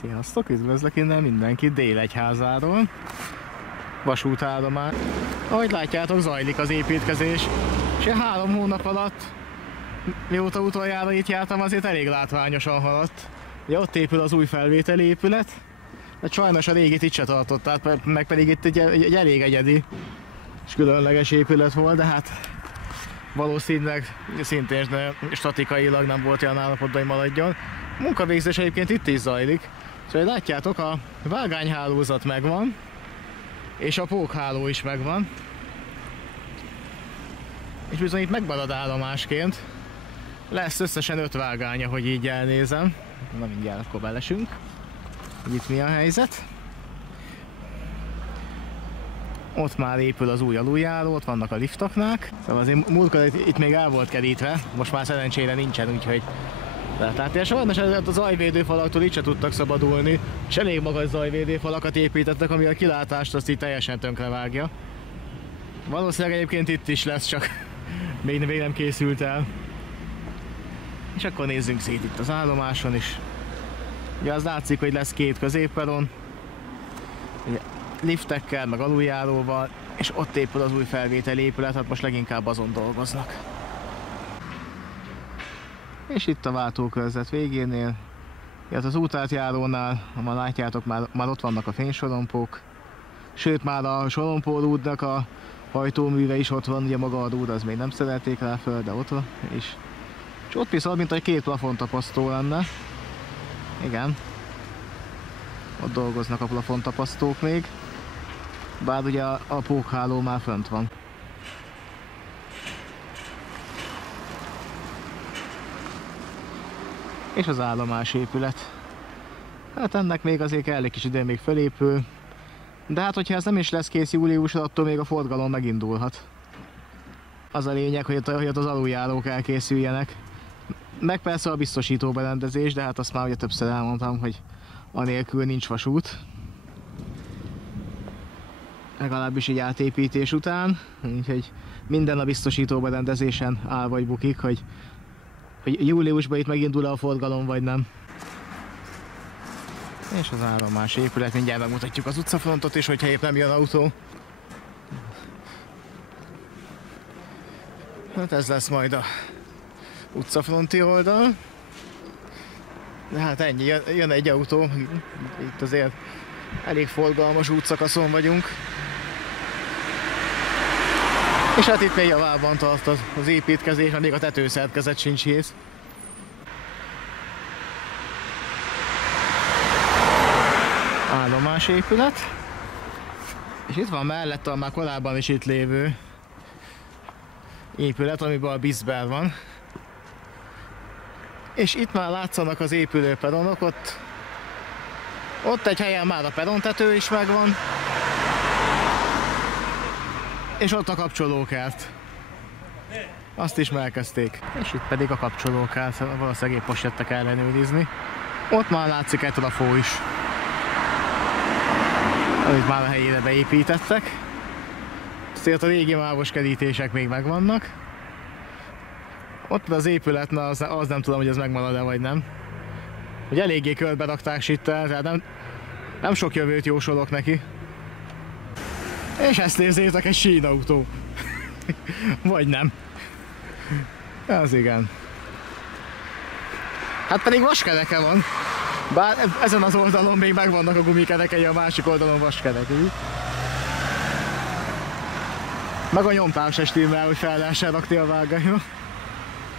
Sziasztok, üdvözlök innen mindenkit Délegyházáról, vasútállomás. Ahogy látjátok, zajlik az építkezés, és 3 hónap alatt, mióta utoljára itt jártam, azért elég látványosan haladt. Ugye ott épül az új felvételi épület, de sajnos a régit itt se tartották, meg pedig itt egy elég egyedi és különleges épület volt, de hát valószínűleg szintén statikailag nem volt olyan állapotban, hogy maradjon. A munkavégzés egyébként itt is zajlik. Szóval látjátok, a vágányhálózat megvan, és a pókháló is megvan. És bizony itt megmarad állomásként. Lesz összesen 5 vágánya, hogy így elnézem. Na mindjárt akkor belesünk. Itt mi a helyzet? Ott már épül az új aluljáró, ott vannak a liftoknák. Szóval azért múltkor itt még el volt kerítve, most már szerencsére nincsen, úgyhogy tehát sajnos az zajvédőfalaktól itt se tudtak szabadulni, és elég magas zajvédőfalakat építettek, ami a kilátást azt így teljesen tönkrevágja. Valószínűleg egyébként itt is lesz, csak még nem készült el. És akkor nézzünk szét itt az állomáson is. Ugye az látszik, hogy lesz 2 középperon, liftekkel, meg aluljáróval, és ott épül az új felvételi épület, hát most leginkább azon dolgoznak. És itt a váltókörzet végénél, az útátjárónál, már látjátok, már ott vannak a fénysorompók, sőt már a sorompórúdnak a hajtóműve is ott van, ugye maga a rúd az még nem szerelték rá föl, de ott van is. És ott viszont, mint egy 2 plafontapasztó lenne. Igen. Ott dolgoznak a plafontapasztók még. Bár ugye a pókháló már fönt van. És az állomás épület. Hát ennek még azért kell egy kis idő, még felépül. De hát hogyha ez nem is lesz kész júliusra, attól még a forgalom megindulhat. Az a lényeg, hogy ott az aluljárók elkészüljenek. Meg persze a biztosító berendezés, de hát azt már ugye többször elmondtam, hogy anélkül nincs vasút. Legalábbis így átépítés után. Úgyhogy minden a biztosító berendezésen áll vagy bukik, hogy júliusban itt megindul a forgalom, vagy nem. És az állomás épület, mindjárt megmutatjuk az utcafrontot is, hogyha épp nem jön autó. Hát ez lesz majd a utcafronti oldal. De hát ennyi, jön egy autó, itt azért elég forgalmas útszakaszon vagyunk. És hát itt még javában tart az építkezés, még a tetőszerkezet sincs kész. Állomásépület. És itt van mellette a már korábban is itt lévő épület, amiben a Bizber van. És itt már látszanak az épülőperonok, ott egy helyen már a perontető is megvan. És ott a kapcsolókert. Azt is elkezdték. És itt pedig a kapcsolókert, valószínűleg épp most jöttek ellenőrizni. Ott már látszik egy trafó is, amit már a helyére beépítettek. Azért a régi mávos kerítések még megvannak. Ott az épület, na az nem tudom, hogy ez megmarad-e vagy nem. Hogy eléggé körbe rakták sittel, tehát nem sok jövőt jósolok neki. És ezt nézzétek, egy sínautó. Vagy nem. Az igen. Hát pedig vaskereke van. Bár ezen az oldalon még megvannak a gumikerekei, a másik oldalon vaskerekei. Meg a nyomtás se stimmel, hogy fel lehessen rakni a vágányra.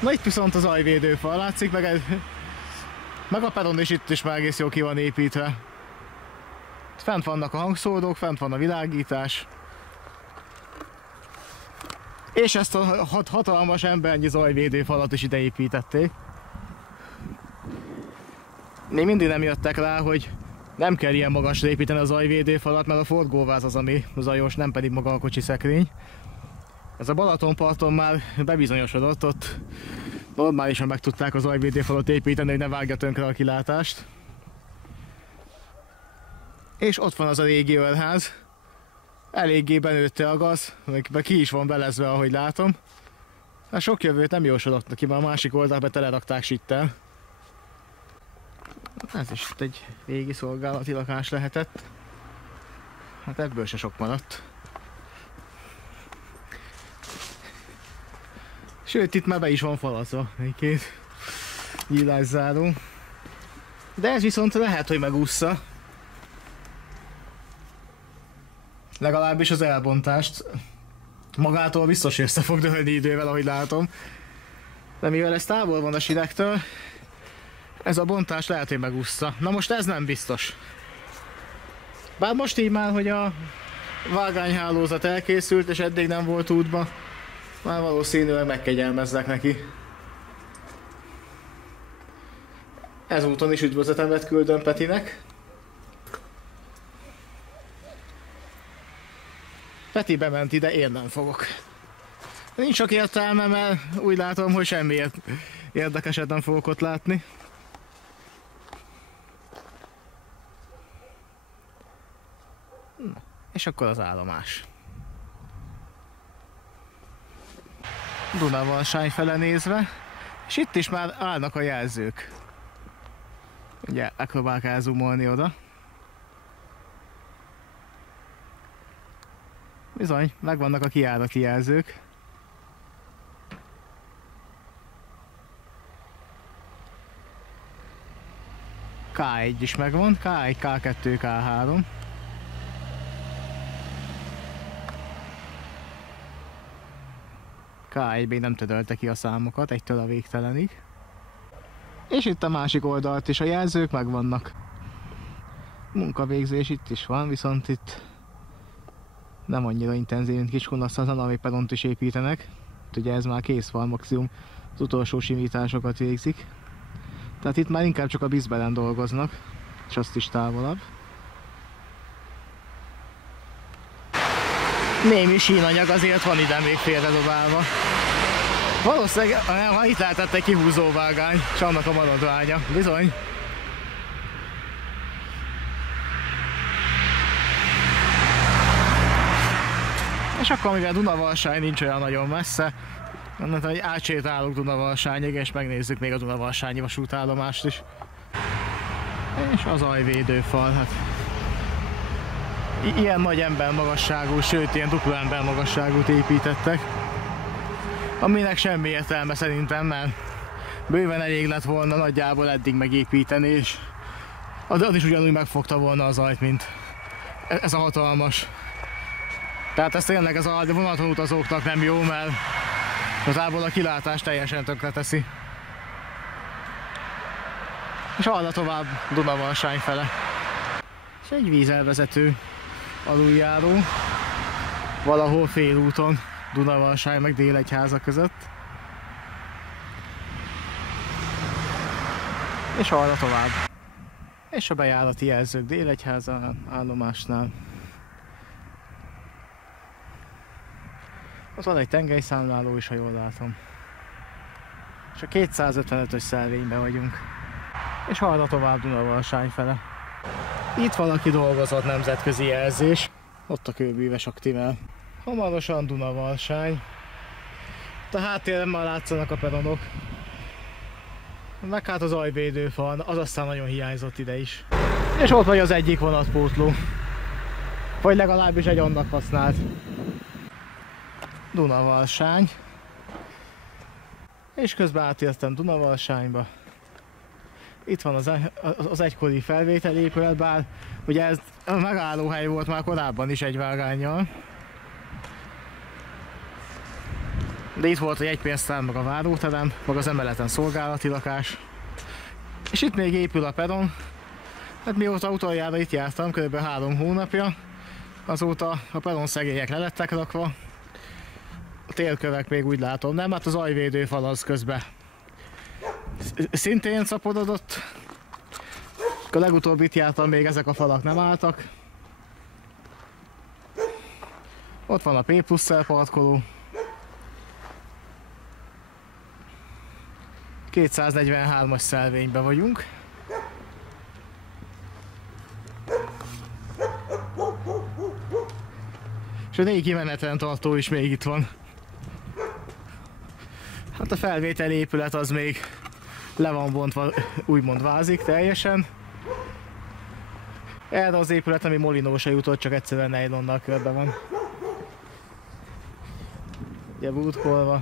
Na itt viszont az zajvédőfal látszik, meg a peron is itt is már egész jó ki van építve. Fent vannak a hangszórók, fent van a világítás. És ezt a hatalmas embernyi zajvédőfalat is ide építették. Még mindig nem jöttek rá, hogy nem kell ilyen magasra építeni a zajvédőfalat, mert a forgóváz az, ami zajos, nem pedig maga a kocsi szekrény. Ez a Balatonparton már bebizonyosodott, ott normálisan meg tudták a zajvédőfalat építeni, hogy ne vágja tönkre a kilátást. És ott van az a régi őrház. Eléggé benőtte a gaz, meg ki is van belezve, ahogy látom. Hát sok jövőt nem jósolok neki, mert a másik oldalba telerakták sittel. Ez is itt egy régi szolgálati lakás lehetett. Hát ebből se sok maradt. Sőt, itt már be is van falazva egy két nyílászáró. De ez viszont lehet, hogy megússza. Legalábbis az elbontást. Magától biztos, hogy össze fog dőlni idővel, ahogy látom. De mivel ez távol van a sinektől, ez a bontás lehet, hogy megúszta. Na most ez nem biztos. Bár most így már, hogy a vágányhálózat elkészült, és eddig nem volt útba, már valószínűleg megkegyelmeznek neki. Ezúton is üdvözletemet küldöm Petinek. Peti bement ide, én nem fogok. Nincs sok értelme, mert úgy látom, hogy semmi érdekeset nem fogok ott látni. Na, és akkor az állomás. Dunavalsány fele nézve, és itt is már állnak a jelzők. Ugye megpróbálok elzoomolni oda. Bizony, megvannak a kijárati jelzők. K1 is megvan, K1, K2, K3. K1 még nem törölte ki a számokat, egytől a végtelenig. És itt a másik oldalt is a jelzők megvannak. Munkavégzés itt is van, viszont itt nem annyira intenzív, mint Kiskunhalaszon, ami peront is építenek. Ugye ez már kész van, maximum az utolsó simításokat végzik. Tehát itt már inkább csak a Bisberen dolgoznak, és azt is távolabb. Némi sínanyag azért van ide még félredobálva. Valószínűleg ha itt lehetett egy kihúzóvágány, és annak a maradványa, bizony. És akkor, mivel Dunavalsány nincs olyan nagyon messze, mondtam, hogy átsétálunk Dunavalsányig, és megnézzük még a Dunavalsányi vasútállomást is. És az ajvédőfal, hát ilyen nagy embermagasságú, sőt ilyen dupla embermagasságút építettek, aminek semmi értelme szerintem, mert bőven elég lett volna nagyjából eddig megépíteni, és az is ugyanúgy megfogta volna az ajt, mint ez a hatalmas. Tehát ez tényleg ez a vonaton utazóknak nem jó, mert igazából a kilátás teljesen tönkre teszi. És arra tovább Dunavalsány fele. És egy vízelvezető aluljáró, valahol félúton Dunavalsány meg Délegyháza között. És arra tovább. És a bejárati jelzők Délegyháza állomásnál. Ott van egy tengelyszámláló is, ha jól látom. És a 255-ös szelvényben vagyunk. És arra tovább Dunavalsány fele. Itt valaki dolgozott, nemzetközi jelzés. Ott a kőműves aktimel. Hamarosan Dunavalsány. A háttérben már látszanak a peronok. Meg hát az ajvédőfal, az aztán nagyon hiányzott ide is. És ott vagy az egyik vonatpótló. Vagy legalábbis egy annak használt. Dunavalsány. És közben átértem Dunavalsányba. Itt van az egykori felvételépület, bár ugye ez a megállóhely volt már korábban is egy vágánnyal. De itt volt egy pénztár, meg a váróterem, meg az emeleten szolgálati lakás. És itt még épül a peron. Hát mióta utoljára itt jártam, kb. 3 hónapja, azóta a peron szegélyek le lettek rakva. A télkövek még úgy látom, nem, hát az ajvédőfal az közben szintén szaporodott. A legutóbb itt jártam, még ezek a falak nem álltak. Ott van a P+-szel parkoló. 243-as szelvényben vagyunk. És a régi menetrendtartó is még itt van. Hát a felvételi épület az még le van bontva, úgymond vázik teljesen. Erre az épület, ami Molinó se jutott, csak egyszerűen nylonnal körbe van. Ugye bútkolva.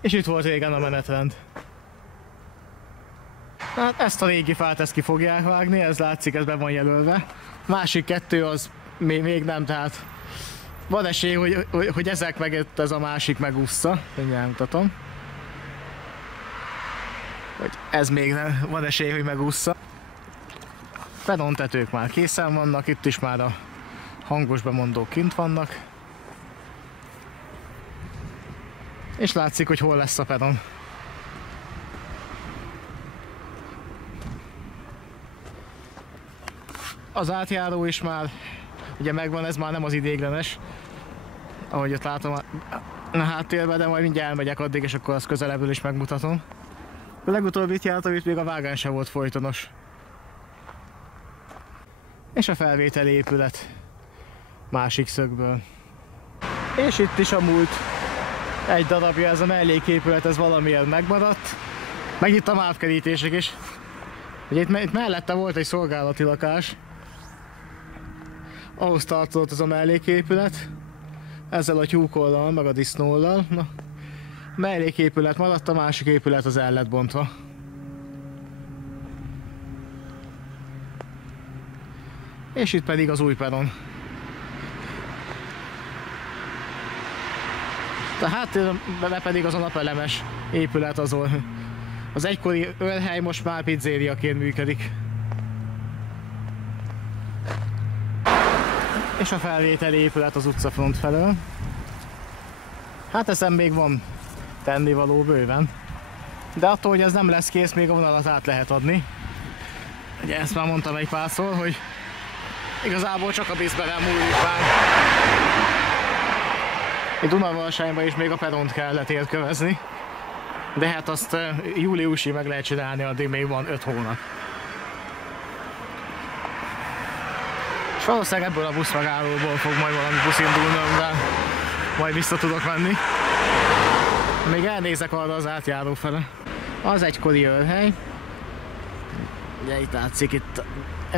És itt volt régen a menetrend. Hát ezt a régi fát ezt ki fogják vágni, ez látszik, ez be van jelölve. Másik kettő az még nem, tehát van esély, hogy ezek meg ez a másik megúszza. Mindjárt mutatom. Hogy ez még nem, van esély, hogy megúszza. Pedontetők már készen vannak, itt is már a hangos bemondók kint vannak. És látszik, hogy hol lesz a pedon. Az átjáró is már ugye megvan, ez már nem az idéglenes, ahogy ott látom a háttérben, de majd mindjárt elmegyek addig, és akkor azt közelebbről is megmutatom. A legutóbb itt jártam, itt még a vágány sem volt folytonos. És a felvételi épület másik szögből. És itt is a múlt egy darabja, ez a melléképület, ez valamiért megmaradt. Meg itt a mávkerítések is. Ugye itt mellette volt egy szolgálati lakás. Ahhoz tartozott ez a melléképület. Ezzel a tyúkollal, meg a disznóllal. Na, melléképület maradt, a másik épület az el lett bontva. És itt pedig az új peron. A háttérben pedig az a napelemes épület, az egykori őrhely most már pizzériaként működik. És a felvételi épület az utcafront felől. Hát ezen még van tennivaló bőven. De attól, hogy ez nem lesz kész, még a vonalat át lehet adni. Ugye ezt már mondtam egy párszor, hogy igazából csak a vízben nem múlik már. Itt Dunavalsányban is még a peront kellett érkövezni. De hát azt júliusig meg lehet csinálni, addig még van 5 hónap. És valószínűleg ebből a buszmegállóból fog majd valami busz indulni, amivel majd vissza tudok menni. Még elnézek arra az átjáró fele. Az egykori őrhely. Ugye itt látszik, itt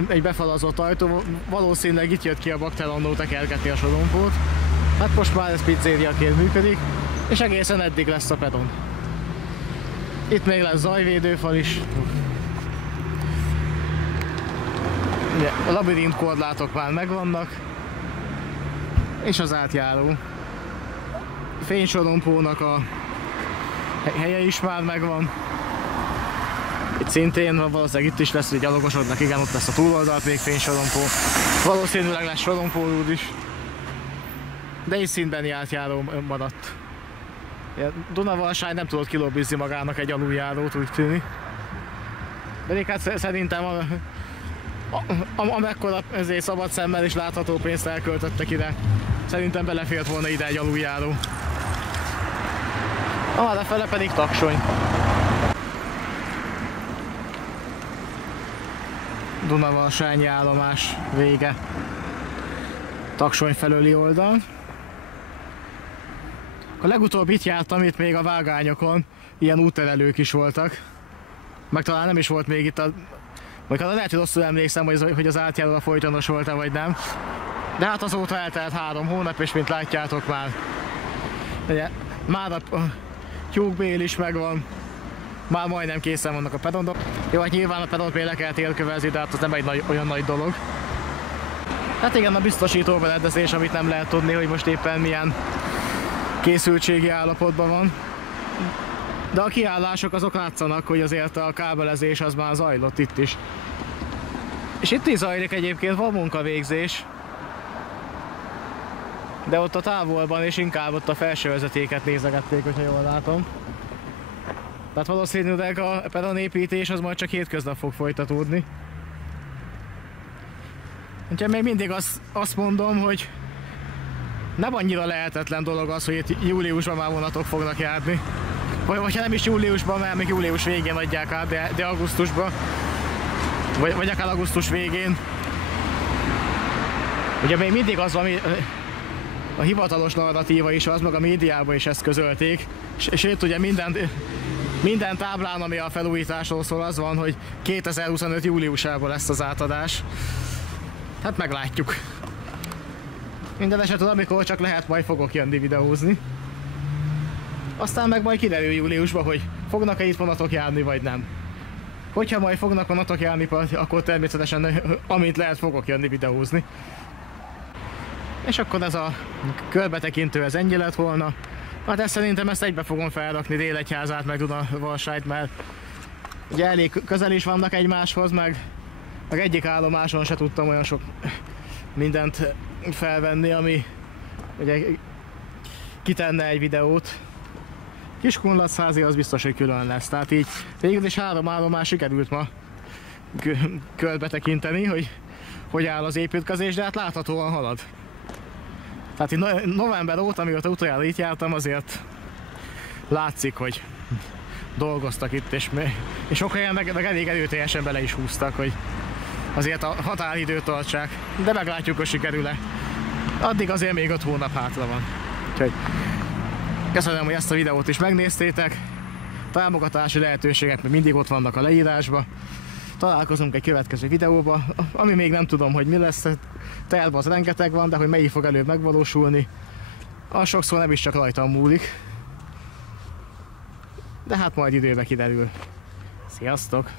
egy befalazott ajtó, valószínűleg itt jött ki a bakter annó tekergetni a sorompót. Hát most már ez pizzériaként működik, és egészen eddig lesz a pedon. Itt még lesz zajvédőfal is. Ugye, a labirint korlátok már megvannak, és az átjáró. A fénysorompónak a helye is már megvan. Itt szintén valószínűleg itt is lesz, hogy gyalogosodnak, igen, ott lesz a túloldalt még fénysorompó. Valószínűleg lesz sorompórúd is. De is szintbeni átjáró maradt. Dunavalsány nem tudott kilobbizni magának egy aluljárót, úgy tűnik. Pedig hát szerintem amekkora ezért szabad szemmel is látható pénzt elköltöttek ide. Szerintem belefért volna ide egy aluljáró. Arrafele pedig Taksony. Dunavalsányi állomás vége. Taksony felőli oldal. A legutóbb itt jártam, itt még a vágányokon ilyen útterelők is voltak. Meg talán nem is volt még itt vagy lehet, hogy rosszul emlékszem, hogy az átjáró folytonos volt-e vagy nem. De hát azóta eltelt 3 hónap, és mint látjátok ugye, már a tyúkbél is megvan. Már majdnem készen vannak a pedonok. Jó, hát nyilván a pedont még le kell térkövezni, de hát az nem egy olyan nagy dolog. Hát igen, a biztosító berendezés, amit nem lehet tudni, hogy most éppen milyen készültségi állapotban van. De a kiállások azok látszanak, hogy azért a kábelezés az már zajlott itt is. És itt is zajlik egyébként, van munkavégzés. De ott a távolban és inkább ott a felső vezetéket nézegették, hogyha jól látom. Tehát valószínűleg a peronépítés az majd csak hétköznap fog folytatódni. Úgyhogy még mindig azt mondom, hogy nem annyira lehetetlen dolog az, hogy itt júliusban már vonatok fognak járni. Vagy ha nem is júliusban, mert még július végén adják át, de augusztusban. Vagy akár augusztus végén. Ugye még mindig az, ami a hivatalos narratíva is az, meg a médiában is ezt közölték. És itt ugye Minden táblán, ami a felújításról szól, az van, hogy 2025. júliusában lesz az átadás. Hát meglátjuk. Minden esetben, amikor csak lehet, majd fogok jönni videózni. Aztán meg majd kiderül júliusban, hogy fognak-e itt vonatok járni, vagy nem. Hogyha majd fognak vonatok járni, akkor természetesen, amint lehet, fogok jönni videózni. És akkor ez a körbetekintő, ez ennyi lett volna. Hát ezt szerintem egybe fogom felrakni, Délegyházát meg Dunavarsályt, mert ugye elég közel is vannak egymáshoz, meg egyik állomáson se tudtam olyan sok mindent felvenni, ami ugye kitenne egy videót. Kiskunlachházi az biztos, hogy külön lesz, tehát így végül is 3 állomás sikerült ma körbe tekinteni, hogy áll az építkezés, de hát láthatóan halad. Tehát így november óta, amióta utoljára itt jártam, azért látszik, hogy dolgoztak itt, és sok helyen meg elég erőteljesen bele is húztak, hogy azért a határidőt tartsák, de meglátjuk, hogy sikerül-e. Addig azért még 5 hónap hátra van. Úgyhogy köszönöm, hogy ezt a videót is megnéztétek. Támogatási lehetőségek még mindig ott vannak a leírásban. Találkozunk egy következő videóba, ami még nem tudom, hogy mi lesz. Terv az rengeteg van, de hogy melyik fog előbb megvalósulni, az sokszor nem is csak rajtam múlik. De hát majd időbe kiderül. Sziasztok!